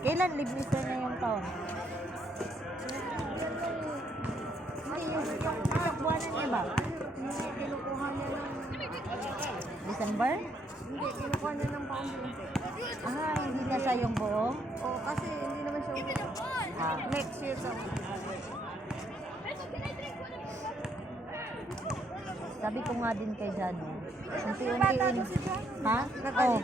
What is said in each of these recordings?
Kailan live ni sir na yung taon? Hindi, yung isang buwanan niya ba? Kinukuha niya ng... December? Hindi, kinukuha niya ng paunti-unti. Hindi na siya yung buo? Oo, kasi hindi naman siya next year sa... Sabi ko nga din kay Jano, Bata unti-unti. na si John. Ha? Oo.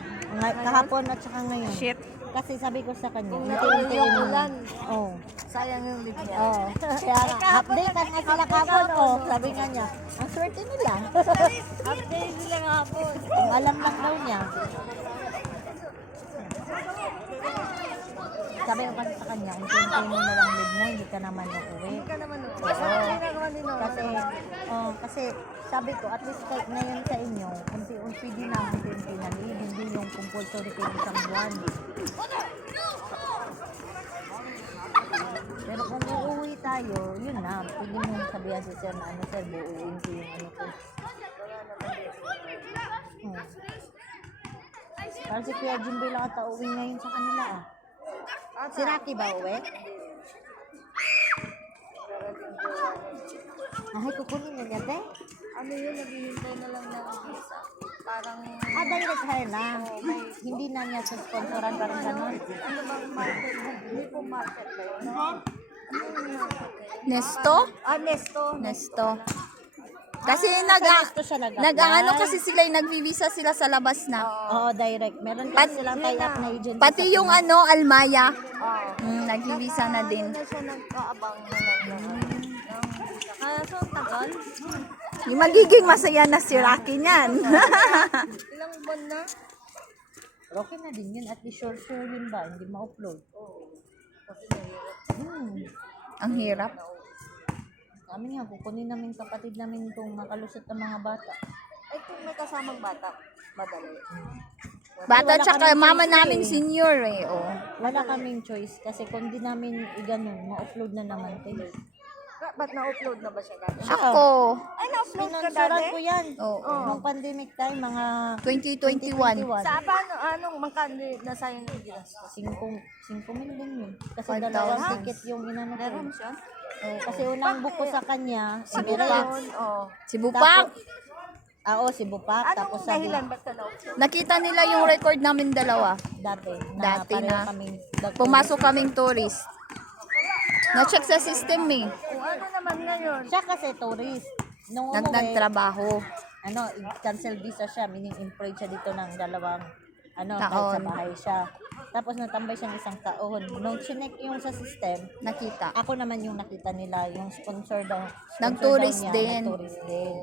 Kahapon at saka ngayon. Shit. Kasi sabi ko sa kanya, Kung unti-unti. yung ulan, Oo. sayang yung live niya. Oo. Kaya update nga sila kahapon. Oo. Sabi nga niya, ang swerte nila. Update sila nga po. Ang alam lang daw niya. Sabi ko kasi sa kanya, unti-unti mo na lang live mo, hindi ka naman uuwi. Hindi ka naman nun. Kasi ginagawa din nun. Kasi sabi ko, at least kahit ngayon sa inyo, unti-unti din na, unti-unti na live, hindi yung compulsory kayo isang buwan. Pero kung uuwi tayo, yun na, pwede mo sabihan si sir na ano sir, uuwiin ko yung ano ko. Parang si Kuya Jimbo lang ata uwi ngayon sa kanila ah. Si Rocky ba uwi? Ay, kukunin niya niya, te? Ano yun, naghihintay na lang ng visa. Parang... Direct hire lang. Hindi na niya sa sponsoran, parang gano'n. Ano bang market? Hindi po market ba yun? Nesto? Nesto. Nesto. Kasi Gusto siya nag-ano kasi sila, nagvivisa sila sa labas na. Oo, direct. Meron kasi silang tie-up na agency. Pati yung ano, Almaya, Oo. nagvivisa na din. Na siya nagkaabang na lang. Kaya so, tagal. Yung magiging masaya na si Rocky niyan. Ilang buwan na? Okay na din yun. At least sure yun ba? Hindi ma-upload. Ang hirap. Kami nga, kukunin namin kapatid namin itong makalusot ng mga bata. Ay, kung may kasamang bata, madali. Bata Wala tsaka kaming mama choice namin eh. senior eh. Oh. Wala kaming choice kasi kung di namin i-ganon, ma-upload na naman tayo. Ba't na-upload na ba siya dati? Ako, Ay, na-upload ka Pinansuran dati? ko yan. Oo. Nung pandemic time, mga 2021. 2021. Sa paano, anong magkano na sa'yo yung ginastos? 5 mil din yun. Kasi 5,000. dalawang ticket yung inano ko. Meron siya? Kasi unang book ko sa kanya, si Bupak. Si Bupak. Si Bupak. Tapos Anong sabi, dahilan ba't ka na-upload? Nakita nila yung record namin dalawa. dati Dati pareho na. kaming Pumasok kaming tourist. Na-check sa system eh. Kung ano naman ngayon? Siya kasi tourist. Nung umuwi, Nagtrabaho. cancel visa siya, meaning employed siya dito ng dalawang, kahit sa Taon. bahay siya. Tapos natambay siya ng 1 taon. Nung chinek yung sa system, Nakita. ako naman yung nakita nila, yung sponsor daw. Nag-tourist daw niya, din. Nag-tourist din.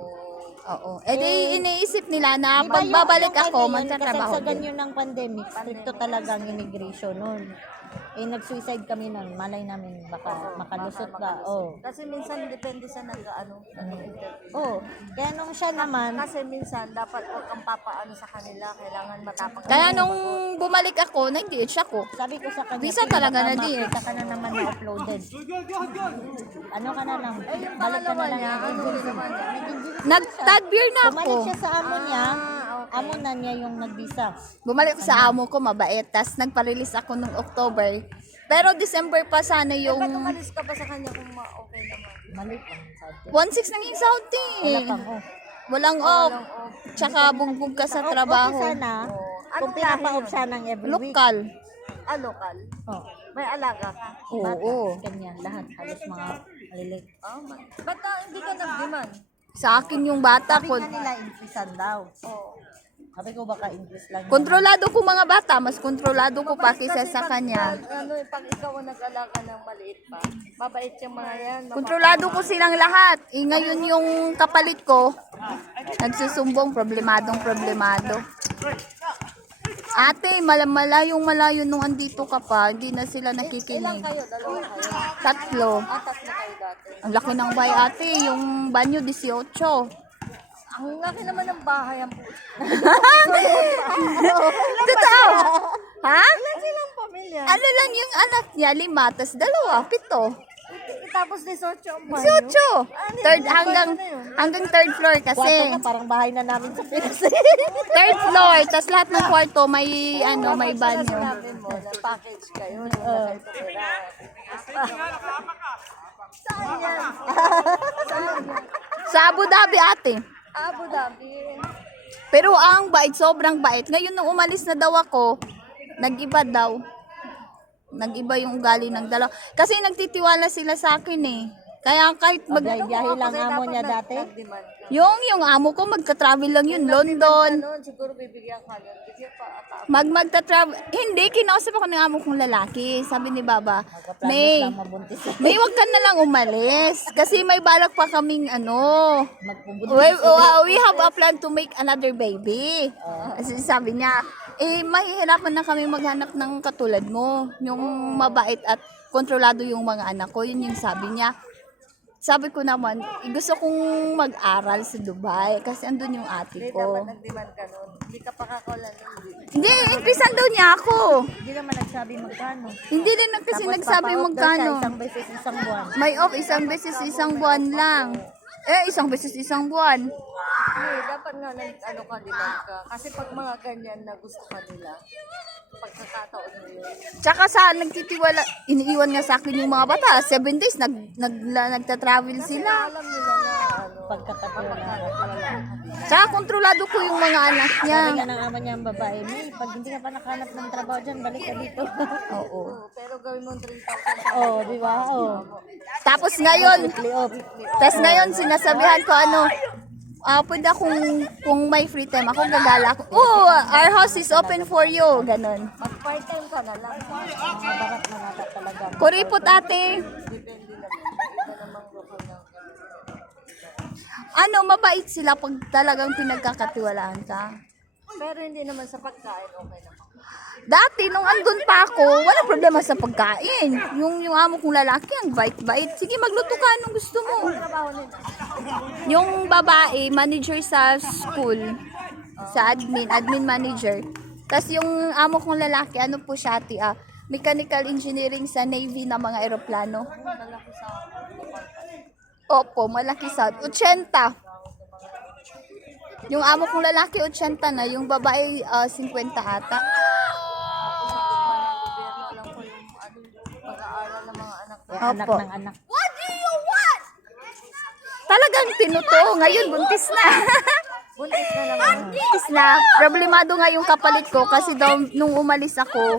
Oo. Eh di iniisip nila na Di ba yung pagbabalik ano ako, yun, magtatrabaho kasagsagan din. yun ng pandemic, stricto talaga ang immigration nun. Nag-suicide kami nun, malay namin baka makalusot ba. Kasi minsan depende sa nag-interview. Kaya nung siya naman, Kasi minsan dapat huwag kang papaano sa kanila, kailangan matapang. Kaya nung bumalik ako, nag-DH ako. sabi ko sa kanya, Visa talaga na din. Makita ka na naman na uploaded. Ano ka na lang, Yung balik ka pangalawa na niya, lang. ano ginawa niya? Nag-tag beer na Bumalik ako. siya sa amo niya, Okay. amo na niya yung nag-visa. Bumalik ko sa amo ko, mabait. Tapos nagpa-release ako nung October. Pero December pa sana Ba't yung umalis ka pa sa kanya kung okay naman? Mali pang sabi. 1.6 naging sahod Wala eh. pang Walang off. Tsaka bugbog ka sa trabaho. Okay sana, kung Anong pinapa-off lahi siya ng every week. Lokal. Lokal. Oh, May alaga ka. Oo. kanya, lahat, halos mga malilit. Ba't hindi ka nag-demand? Sa akin yung bata Sabi ko. nga nila, increasean daw. Oo. Sabi ko baka increase lang. Kontrolado ko mga bata. Mas kontrolado ko pa kaysa sa kanya. Pag ikaw ang nag-alaga ng maliit pa, mabait yung mga yan. Kontrolado ko silang lahat. Ngayon yung kapalit ko, nagsusumbong, problemado. Ate, malayo nung andito ka pa, hindi na sila Ilan nakikinig. kayo? Dalawa kayo? 3. Tatlo kayo dati. Ang laki ng bahay ate, yung banyo 18. Ang laki naman ng bahay ang puso. Totoo? Ha? Ilan silang pamilya? Ano lang yung anak niya, 5, tas 2, 7. Tapos 18 ang bahay. 18. Third hanggang, Hanggang third floor Kwarto kasi. ka, parang bahay na namin sa Pinas. Third floor, tas lahat ng kwarto may may banyo. Sinabi mo na package kayo. Nung kayo tumira. Saan yan? Saan yan? Sa Abu Dhabi ate. Abu Dhabi. Pero ang bait, sobrang bait. Ngayon nung umalis na daw ako, nag-iba daw. Nag-iba yung ugali ng dalawa. Kasi nagtitiwala sila sa akin eh. Kaya kahit Biyahe lang amo niya dati. Nag-demand ka. yung amo ko magka-travel lang yun, London. Noon, siguro bibigyan ka nun. Bigyan pa ata. Magta-travel. Hindi, kinausap ako ng amo kong lalaki. Sabi ni Baba, Magka-promise May, lang mabuntis. May wag ka na lang umalis. Kasi may balak pa kaming Magpubuntis. we have a plan to make another baby. Kasi sabi niya, mahihirapan na kami maghanap ng katulad mo. Yung mabait at kontrolado yung mga anak ko. Yun yung sabi niya. Sabi ko naman, gusto kong mag-aral sa Dubai kasi andun yung ate Hindi ko. dapat nag-demand ka nun. Hindi ka pakakawalan nun. Hindi, increasean daw niya ako. Hindi naman nagsabi magkano. Hindi rin kasi Tapos nagsabi papa-off daw siya, magkano. isang beses isang buwan. May off isang beses isang buwan lang. Isang beses isang buwan. Hindi, dapat nga ano ka, demand ka. Kasi pag mga ganyan na gusto ka nila, pagkakataon mo yun. Tsaka sa nagtitiwala, iniiwan nga sa akin yung mga bata. 7 days, nagta-travel sila. Alam nila na ano, Pagkakatiwala. Tsaka kontrolado ko yung mga anak niya. Sabi nga ng ama niya ang babae, May, pag hindi ka pa nakahanap ng trabaho dyan, balik ka dito. Oo. oo, pero gawin mo 3,000. Oo, di ba? Oo. Tapos ngayon, Weekly off. sinasabihan ko pwede kung may free time ako, gagala ako. Oh, our house is open for you. Ganon. Mag part-time ka na lang. Barat na nata talaga. Kuripot ate. Depende naman. Iba namang lokal ng Mabait sila pag talagang pinagkakatiwalaan ka. pero hindi naman sa pagkain, okay naman. Dati, nung andun pa ako, wala problema sa pagkain. Yung amo kong lalaki, ang bait-bait. Sige, magluto ka anong gusto mo. Trabaho nila. Yung babae, manager sa school, sa admin manager. Tapos yung amo kong lalaki, ano po siya, mechanical engineering sa Navy na mga eroplano. Malaki sa lokal. Opo, malaki sa 80. Yung amo kong lalaki, 80 na. Yung babae, 50 ata. Alam ko yung pag-aaral ng mga anak. Anak Opo. ng anak. Talagang tinuto. Ngayon, buntis na. Buntis na naman. Buntis na. Problemado nga yung kapalit ko kasi daw nung umalis ako,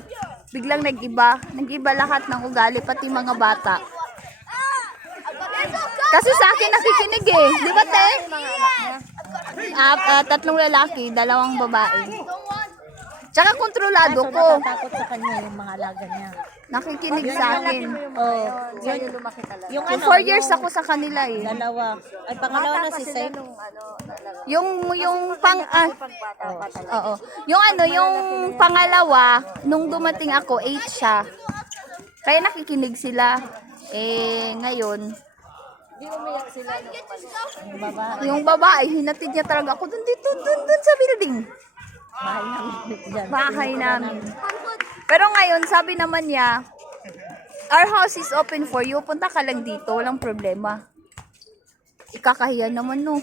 biglang nag-iba. Nag-iba lahat ng ugali, pati mga bata. Kasi sa akin nakikinig eh. Di ba, te? Mga anak niya. 3 lalaki, 2 babae. Tsaka kontrolado So, ko. natatakot sa kanya yung mga alaga niya. Nakikinig sa akin. Oh, Sa'yo lumaki talaga. yung Yung ano, 4 years ako sa kanila eh. dalawa. Ay, pangalawa na Bata pa si sila Sai. nung talaga. Yung Pagbata pa talaga. oo. Yung pangalawa, nung dumating ako, 8 siya. Kaya nakikinig sila. Ngayon, Di umiyak sila nung Yung babae. yung babae, hinatid niya talaga ako dun sa building. Bahay namin dyan. Bahay namin. Pero ngayon, sabi naman niya, our house is open for you. Punta ka lang dito, walang problema. Ikakahiya naman, no.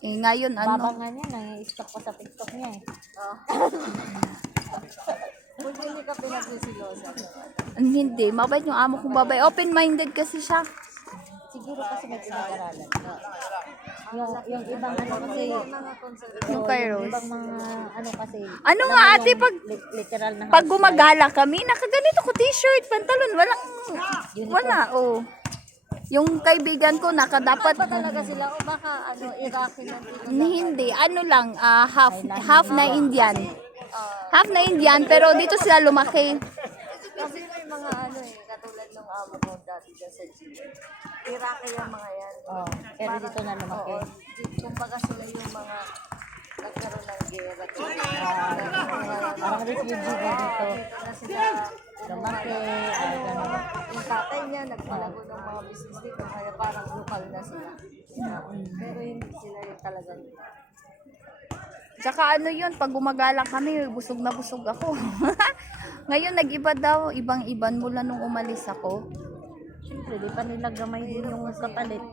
Ngayon, Baba nga niya, nang-stop ko sa TikTok niya eh. Kung hindi ka pinagsisilosa. Hindi, mabait yung amo kong babae. Open-minded kasi siya. Siguro kasi may pinag-aralan. Yung ibang ano kasi, Mga concern. Yung kay yung Rose. ibang mga ano kasi, Ano nga ate, literal na pag gumagala kami, nakaganito ko t-shirt, pantalon, wala, oh. Yung kaibigan ko, dapat, Ba talaga sila? O baka Iraqi na hindi, ano lang, half na Indian. Half na Indian, pero dito sila lumaki. Kasi may mga katulad ng amo ko dati dyan sa Chile. Iraqi yung mga yan. Oh, pero dito na lumaki. Oo. Kumbaga sila yung mga nagkaroon ng gera. Parang refugee na dito. Dito na sila Lumaki, gano'n. yung tatay niya nagpalago ng mga business dito kaya parang lokal na sila. Pero hindi sila yung talagang Tsaka ano yun, pag gumagala kami, busog na busog ako. Ngayon, nag-iba daw, ibang-iban mula nung umalis ako. Siyempre, di pa nila gamay din yung kapalit.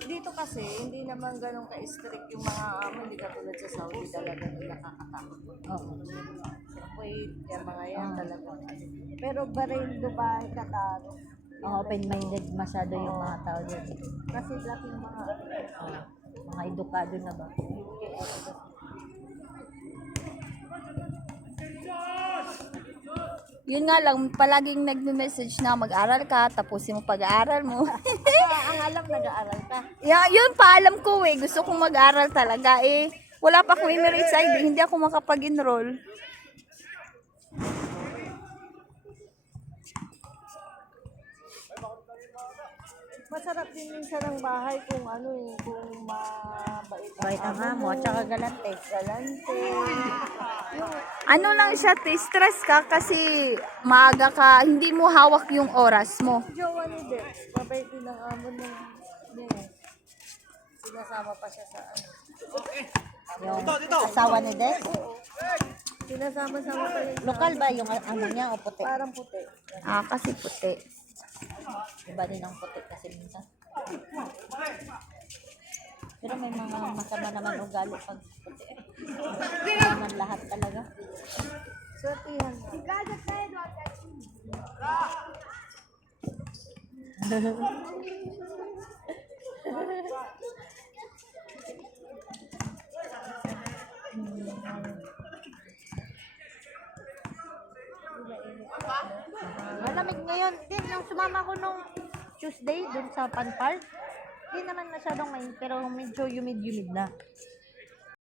Dito kasi, hindi naman ganun ka-strict yung mga amo, hindi katulad sa Saudi talaga nila nakakatakot. Oo. Sa Kuwait, yung mga yan talaga. Pero Bahrain, Dubai, Qatar, Open-minded masyado yung mga tao dyan. kasi lahat yung mga Mga edukado na ba? Yun nga lang, palaging nagme-message na mag-aral ka, tapusin mo pag-aaral mo. ang alam, nag-aaral ka. Yun pa, alam ko eh. Gusto kong mag-aral talaga eh. Wala pa akong Emirates ID, hindi ako makapag-enroll. Masarap din minsan ang bahay kung ano eh, kung mabait Bait ang amo, at saka galante. galante. Yung Ano lang siya, stress ka kasi maaga ka, hindi mo hawak yung oras mo. jowa ni Dex, mabait din ang amo ng niya. Sinasama pa siya sa ano. Yung asawa ni Des. Sinasama-sama pa rin. Lokal ba yung ano niya o puti? Parang puti. Kasi puti. Iba din ang puti kasi minsan. Pero may mga masama naman ugali pag puti. Hindi naman lahat talaga. Sortihan mo. Malamig ngayon. Din, nung sumama ko nung Tuesday dun sa Pan Park, hindi naman masyadong mainit pero medyo humid-humid na.